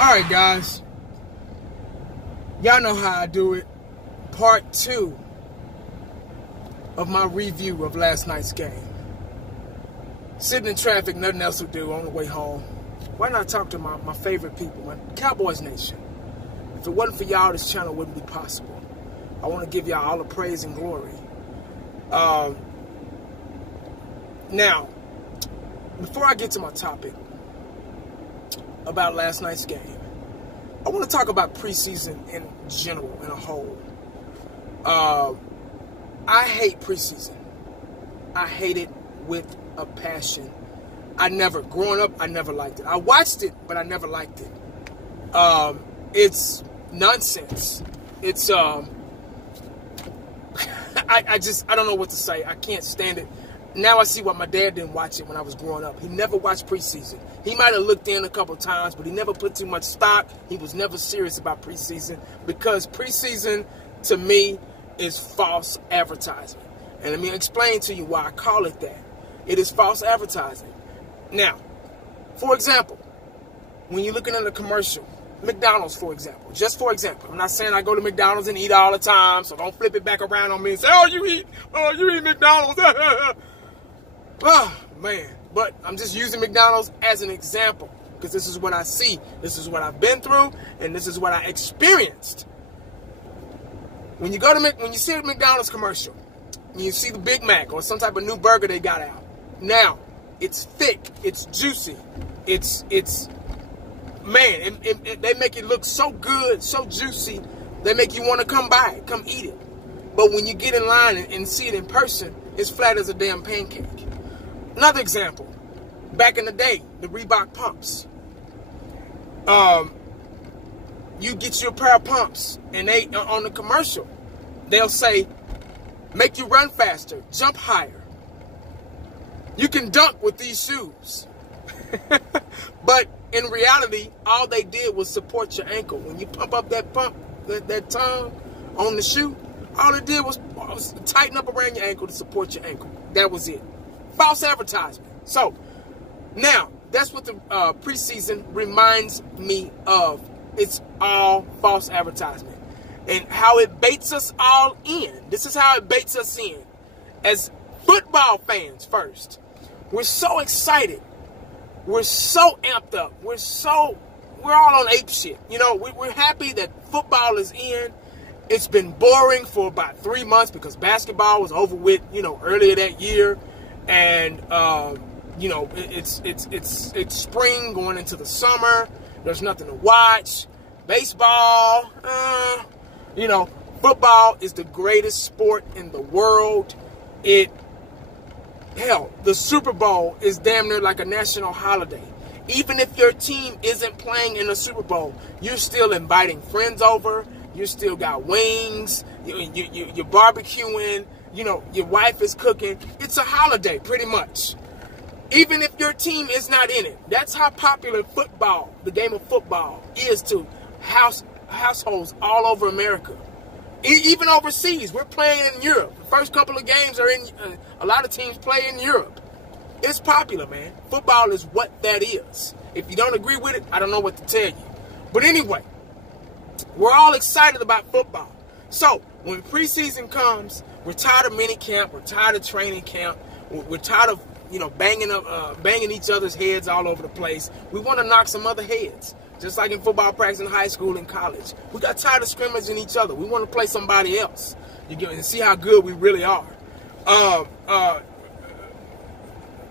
Alright guys, y'all know how I do it. Part 2 of my review of last night's game. Sitting in traffic, nothing else to do on the way home. Why not talk to my favorite people, my Cowboys Nation? If it wasn't for y'all, this channel wouldn't be possible. I want to give y'all all the praise and glory. Now, before I get to my topic about last night's game, I want to talk about preseason in general, in a whole. I hate preseason. I hate it with a passion. Growing up, I never liked it. I watched it, but I never liked it. It's nonsense. It's, I don't know what to say. I can't stand it. Now I see why my dad didn't watch it when I was growing up. He never watched preseason. He might have looked in a couple times, but he never put too much stock. He was never serious about preseason because preseason, to me, is false advertising. And let me explain to you why I call it that. It is false advertising. Now, for example, when you're looking at a commercial, McDonald's, for example, just for example, I'm not saying I go to McDonald's and eat all the time, so don't flip it back around on me and say, oh, you eat McDonald's. Oh, man. But I'm just using McDonald's as an example because this is what I see. This is what I've been through, and this is what I experienced. When you see a McDonald's commercial, and you see the Big Mac or some type of new burger they got out. Now, it's thick, it's juicy, man, they make it look so good, so juicy, they make you want to come buy it, come eat it. But when you get in line and see it in person, it's flat as a damn pancake. Another example, back in the day, the Reebok pumps. You get you a pair of pumps, and they on the commercial, they'll say, make you run faster, jump higher. You can dunk with these shoes. But in reality, all they did was support your ankle. When you pump up that tongue on the shoe, all it did was tighten up around your ankle to support your ankle. That was it. False advertisement. So, now, that's what the preseason reminds me of. It's all false advertisement. And how it baits us all in. This is how it baits us in. As football fans first, we're so excited. We're so amped up. We're all on ape shit. You know, we're happy that football is in. It's been boring for about 3 months because basketball was over with, earlier that year. And, it's spring going into the summer. There's nothing to watch. Baseball, football is the greatest sport in the world. Hell, the Super Bowl is damn near like a national holiday. Even if your team isn't playing in the Super Bowl, you're still inviting friends over. You still got wings. You're barbecuing. Your wife is cooking. It's a holiday, pretty much. Even if your team is not in it. That's how popular football, the game of football, is to households all over America. Even overseas, we're playing in Europe. The first couple of games are in, a lot of teams play in Europe. It's popular, man. Football is what that is. If you don't agree with it, I don't know what to tell you. But anyway, we're all excited about football. So, when preseason comes, we're tired of mini camp, we're tired of training camp, we're tired of, banging each other's heads all over the place. We want to knock some other heads. Just like in football practice in high school and college. We got tired of scrimmaging each other. We want to play somebody else. And see how good we really are.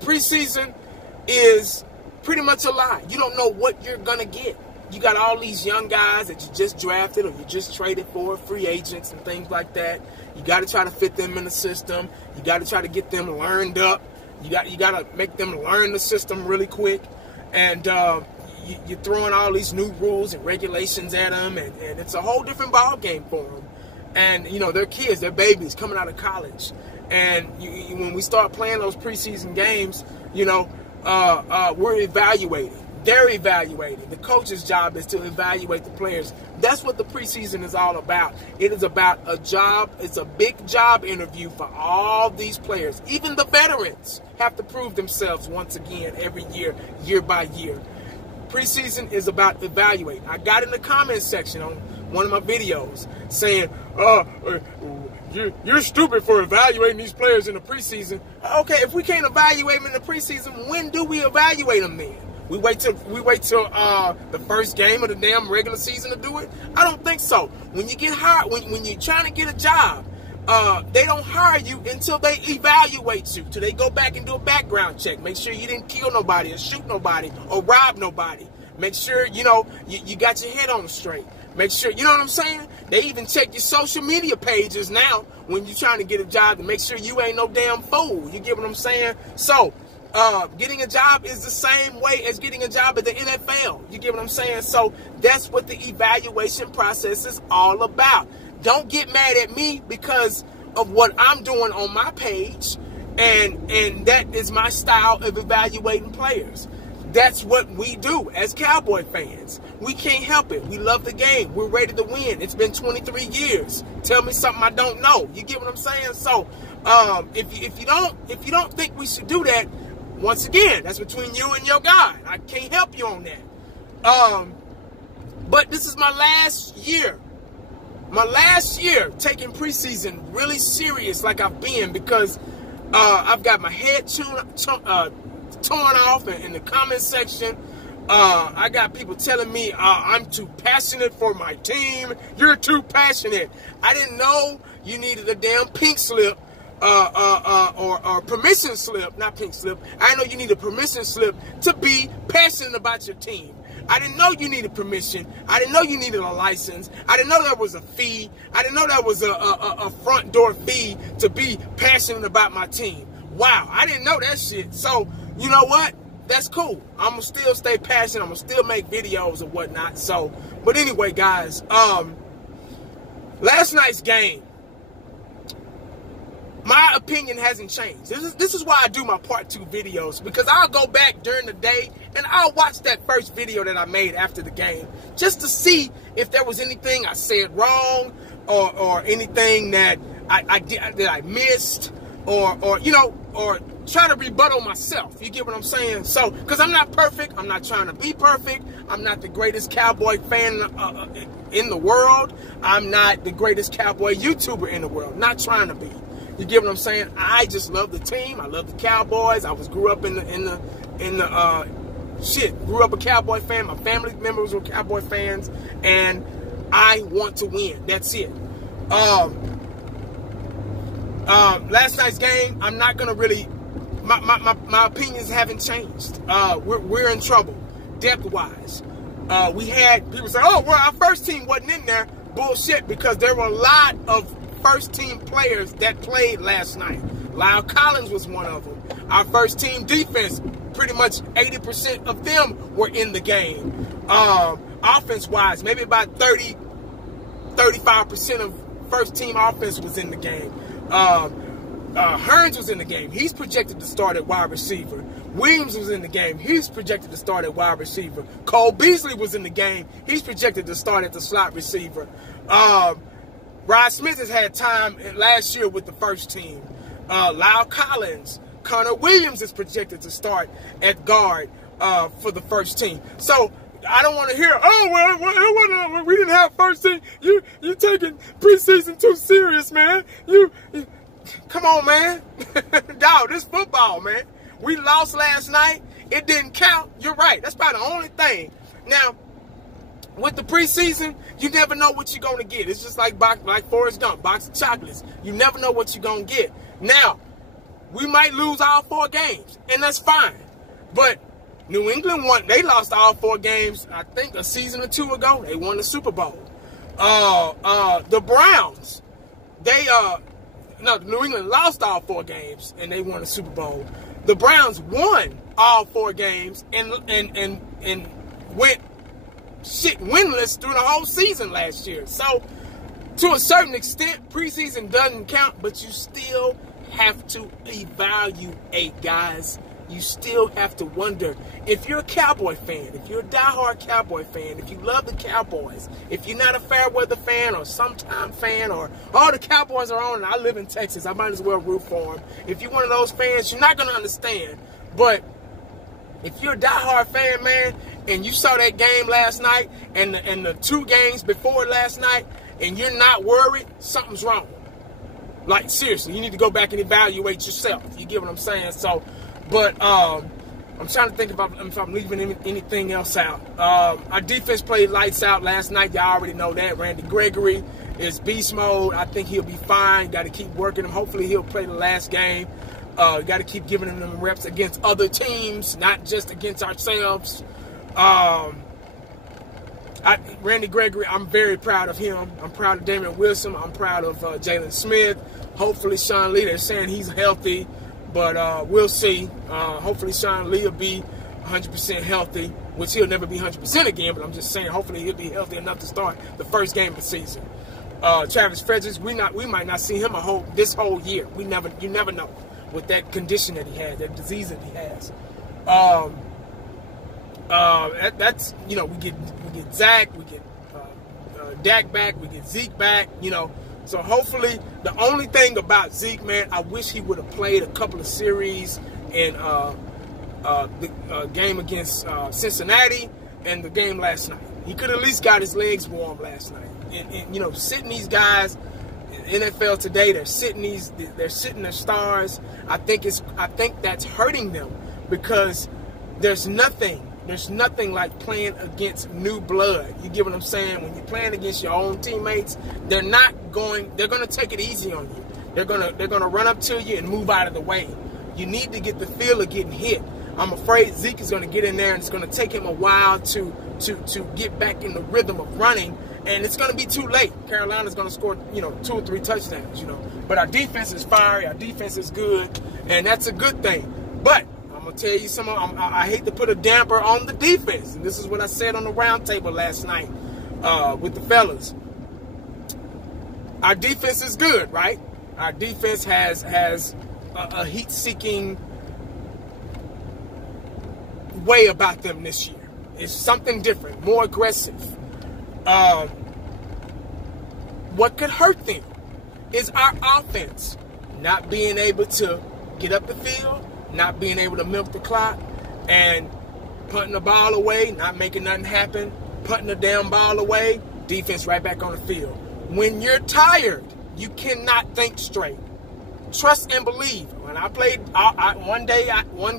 Preseason is pretty much a lie. You don't know what you're going to get. You got all these young guys that you just drafted or you just traded for, free agents and things like that. You got to try to fit them in the system. You got to try to get them learned up. You got to make them learn the system really quick. And you're throwing all these new rules and regulations at them, and it's a whole different ball game for them. And, they're kids, they're babies coming out of college. And when we start playing those preseason games, we're evaluating. They're evaluating. The coach's job is to evaluate the players. That's what the preseason is all about. It is about a job. It's a big job interview for all these players. Even the veterans have to prove themselves once again every year, year by year. Preseason is about evaluating. I got in the comment section on one of my videos saying, you're stupid for evaluating these players in the preseason. Okay, if we can't evaluate them in the preseason, when do we evaluate them then? We wait till the first game of the damn regular season to do it? I don't think so. When you get hired, when you're trying to get a job, they don't hire you until they evaluate you, till they go back and do a background check. Make sure you didn't kill nobody or shoot nobody or rob nobody. Make sure, you got your head on straight. Make sure, you know what I'm saying? They even check your social media pages now when you're trying to get a job to make sure you ain't no damn fool. You get what I'm saying? So, getting a job is the same way as getting a job at the NFL. You get what I'm saying? So, that's what the evaluation process is all about. Don't get mad at me because of what I'm doing on my page, and that is my style of evaluating players. That's what we do as Cowboy fans. We can't help it. We love the game. We're ready to win. It's been 23 years. Tell me something I don't know. You get what I'm saying? So, if you don't think we should do that, once again, that's between you and your God. I can't help you on that. But this is my last year. My last year taking preseason really serious like I've been, because I've got my head torn off in the comment section. I got people telling me I'm too passionate for my team. You're too passionate. I didn't know you needed a damn pink slip or permission slip, not pink slip. I didn't know you needed a permission slip to be passionate about your team. I didn't know you needed permission. I didn't know you needed a license. I didn't know there was a fee. I didn't know there was a front door fee to be passionate about my team. Wow, I didn't know that shit. So, you know what? That's cool. I'm going to still stay passionate. I'm going to still make videos and whatnot. So, but anyway, guys, last night's game, my opinion hasn't changed. This is why I do my part 2 videos, because I'll go back during the day and I'll watch that first video that I made after the game just to see if there was anything I said wrong or anything that I missed or try to rebuttal myself. You get what I'm saying? So, because I'm not perfect. I'm not trying to be perfect. I'm not the greatest Cowboy fan in the world. I'm not the greatest Cowboy YouTuber in the world. Not trying to be. You get what I'm saying? I just love the team. I love the Cowboys. Grew up grew up a Cowboy fan. My family members were Cowboy fans, and I want to win. That's it. Last night's game, I'm not gonna really. My opinions haven't changed. We're in trouble, depth-wise. We had people say, "Oh, well, our first team wasn't in there." Bullshit, because there were a lot of first-team players that played last night. Lyle Collins was one of them. Our first-team defense, pretty much 80% of them were in the game. Offense-wise, maybe about 35% of first-team offense was in the game. Hearns was in the game. He's projected to start at wide receiver. Williams was in the game. He's projected to start at wide receiver. Cole Beasley was in the game. He's projected to start at the slot receiver. Rod Smith has had time last year with the first team. Lyle Collins, Connor Williams is projected to start at guard for the first team. So I don't want to hear, "Oh, well, we didn't have first team." You taking preseason too serious, man. Come on, man. Dog, this football, man. We lost last night. It didn't count. You're right. That's probably the only thing. Now, with the preseason, you never know what you're going to get. It's just like Forrest Gump, box of chocolates. You never know what you're going to get. Now, we might lose all 4 games, and that's fine. But New England they lost all 4 games, I think, a season or 2 ago. They won the Super Bowl. The Browns, New England lost all 4 games, and they won the Super Bowl. The Browns won all 4 games and went winless through the whole season last year. So, to a certain extent, preseason doesn't count, but you still have to evaluate, guys. You still have to wonder. If you're a Cowboy fan, if you're a diehard Cowboy fan, if you love the Cowboys, if you're not a fair weather fan or sometime fan, or, "Oh, the Cowboys are on and I live in Texas, I might as well root for them." If you're one of those fans, you're not going to understand. But if you're a diehard fan, man, and you saw that game last night and the 2 games before last night, and you're not worried, something's wrong. Like, seriously, you need to go back and evaluate yourself. You get what I'm saying? So, but I'm trying to think if I'm leaving anything else out. Our defense played lights out last night. Y'all already know that. Randy Gregory is beast mode. I think he'll be fine. Got to keep working him. Hopefully he'll play the last game. Got to keep giving him them reps against other teams, not just against ourselves. Randy Gregory, I'm very proud of him. I'm proud of Damian Wilson. I'm proud of Jalen Smith. Hopefully Sean Lee, they're saying he's healthy, but we'll see. Hopefully Sean Lee will be 100% healthy, which he'll never be 100% again, but I'm just saying hopefully he'll be healthy enough to start the first game of the season. Travis Fredericks, we might not see him this whole year. You never know with that condition that he has, that disease that he has. That's, you know, we get Zach, we get Dak back, we get Zeke back, you know. So hopefully, the only thing about Zeke, man, I wish he would have played a couple of series in the game against Cincinnati and the game last night. He could at least got his legs warm last night. And you know, sitting these guys in NFL today, they're sitting their stars. I think that's hurting them because there's nothing like playing against new blood. You get what I'm saying? When you're playing against your own teammates, they're going to take it easy on you. They're gonna run up to you and move out of the way. You need to get the feel of getting hit. I'm afraid Zeke is going to get in there, and it's going to take him a while to get back in the rhythm of running, and it's going to be too late. Carolina's going to score, you know, 2 or 3 touchdowns, you know. But our defense is fiery, our defense is good, and that's a good thing. But I'm going to tell you something, I hate to put a damper on the defense, and this is what I said on the roundtable last night with the fellas. Our defense is good, right? Our defense has a heat-seeking way about them this year. It's something different, more aggressive. What could hurt them is our offense not being able to get up the field, not being able to milk the clock, and punting the ball away, not making nothing happen, punting the damn ball away, defense right back on the field. When you're tired, you cannot think straight. Trust and believe. When I played one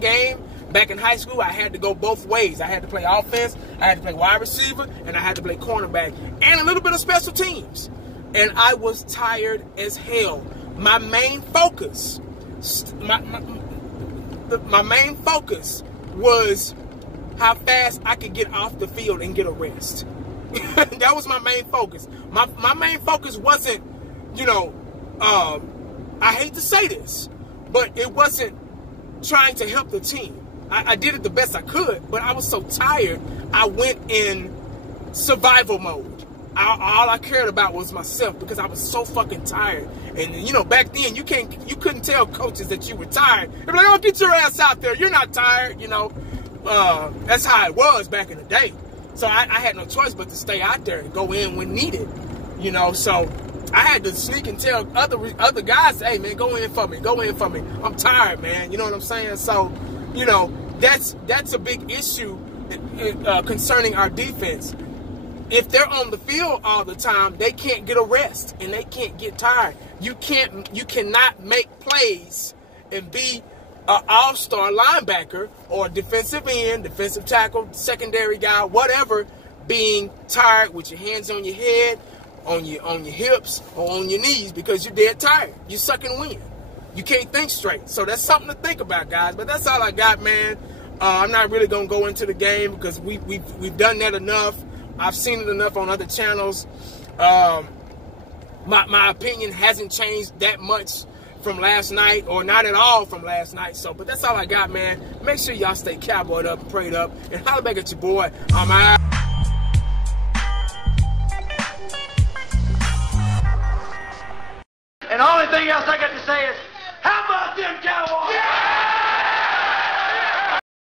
game back in high school, I had to go both ways. I had to play offense, I had to play wide receiver, and I had to play cornerback, and a little bit of special teams. And I was tired as hell. My main focus, my main focus was how fast I could get off the field and get a rest. That was my main focus. My main focus wasn't, you know, I hate to say this, but it wasn't trying to help the team. I did it the best I could, but I was so tired, I went in survival mode. All I cared about was myself because I was so fucking tired. And, you know, back then, you couldn't tell coaches that you were tired. They'd be like, oh, get your ass out there. You're not tired, you know. That's how it was back in the day. So I had no choice but to stay out there and go in when needed, you know. So I had to sneak and tell other guys, hey, man, go in for me. Go in for me. I'm tired, man. You know what I'm saying? So, you know, that's a big issue concerning our defense. If they're on the field all the time, they can't get a rest and they can't get tired. You cannot make plays and be an all-star linebacker or defensive end, defensive tackle, secondary guy, whatever, being tired with your hands on your head, on your hips, or on your knees because you're dead tired. You're sucking wind. You can't think straight. So that's something to think about, guys. But that's all I got, man. I'm not really gonna go into the game because we've done that enough. I've seen it enough on other channels. My opinion hasn't changed that much from last night, or not at all from last night. So, but that's all I got, man. Make sure y'all stay cowboyed up and prayed up, and holler back at your boy. I'm out. And the only thing else I got to say is, how about them Cowboys?